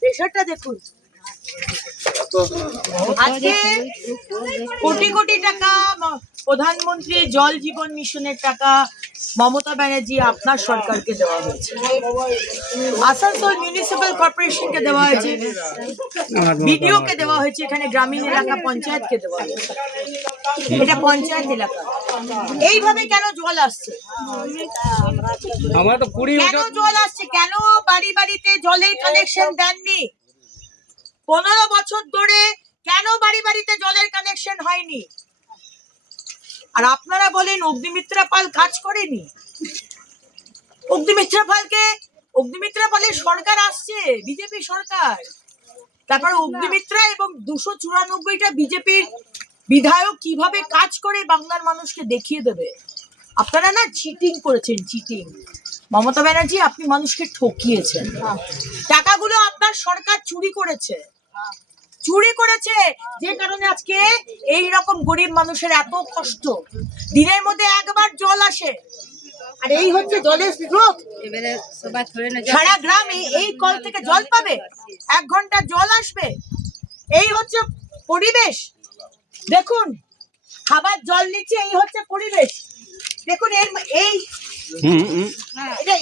প্রেশারটা দেখুন। আজকে কোটি কোটি টাকা প্রধানমন্ত্রী জল জীবন মিশনের টাকা মমতা ব্যানার্জি আপনার সরকারকে দেওয়া হয়েছে, আসানসোল মিউনিসিপ্যাল কর্পোরেশনকে দেওয়া হয়েছে, বিডিও কে দেওয়া হয়েছে, এখানে গ্রামীণ এলাকা পঞ্চায়েতকে দেওয়া হয়েছে। এটা পঞ্চায়েত এলাকা। এইভাবে কেন জল আসছে? কেন জল আসছে? কেন বাড়ি বাড়িতে জলের কানেকশন দেননি? 15 বছর ধরে কেন বাড়ি বাড়িতে জলের কানেকশন হয়নি? আর আপনারা বলেন অগ্নিমিত্রা পাল কাজ করেনি। অগ্নিমিত্রা পালের সরকার আসছে, বিজেপি সরকার। তারপর অগ্নিমিত্রা এবং 294টা বিজেপির বিধায়ক কিভাবে কাজ করে বাংলার মানুষকে দেখিয়ে দেবে। আপনারা না চিটিং করেছেন, চিটিং। মমতা ব্যানার্জি, আপনি মানুষকে ঠকিয়েছেন। টাকাগুলো আপনার সরকার চুরি করেছে, যে কারণে আজকে এই রকম গরিব মানুষের এত কষ্ট। দিনের মধ্যে একবার জল আসে, আর এই হচ্ছে জলের স্রোত। সারা গ্রাম এই কল থেকে জল পাবে, 1 ঘন্টা জল আসবে। এই হচ্ছে পরিবেশ। দেখুন, খাবার জল নিচ্ছে, এই হচ্ছে পরিবেশ। দেখুন,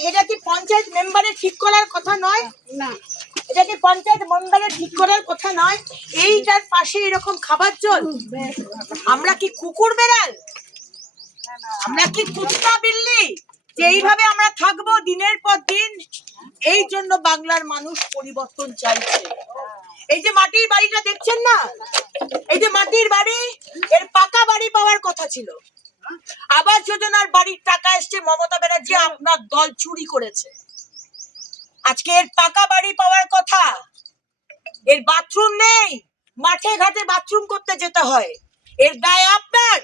এটা কি পঞ্চায়েত মেম্বারের ঠিক করার কথা নয়? না, এটা কি পঞ্চায়েত মেম্বারের ঠিক করার কথা নয়? এইটার পাশে এরকম খাবার জল। আমরা কি কুকুর বেড়াল? আমরা কি কুত্তা বিল্লি যে এইভাবে আমরা থাকবো দিনের পর দিন? এই জন্য বাংলার মানুষ পরিবর্তন চাইছে। এই যে মাটির বাড়িটা দেখছেন না, এই যে মাটির বাড়ি, এর পাকা বাড়ি পাওয়ার কথা ছিল। আবাস যোজনার বাড়ির টাকা এসছে, মমতা ব্যানার্জি আপনার দল চুরি করেছে। আজকে এর পাকা বাড়ি পাওয়ার কথা, এর বাথরুম নেই, মাঠে ঘাটে বাথরুম করতে যেতে হয়। এর দায় আপনার।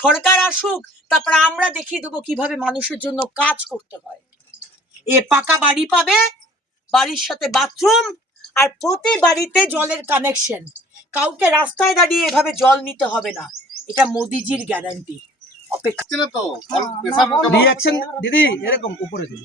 সরকার আসুক, তারপর আমরা দেখিয়ে দেবো কিভাবে মানুষের জন্য কাজ করতে হয়। এ পাকা বাড়ি পাবে, বাড়ির সাথে বাথরুম, আর প্রতি বাড়িতে জলের কানেকশন। কাউকে রাস্তায় দাঁড়িয়ে এভাবে জল নিতে হবে না। এটা মোদিজির গ্যারান্টি। অপেক্ষা দিদি এরকম উপরে দিন।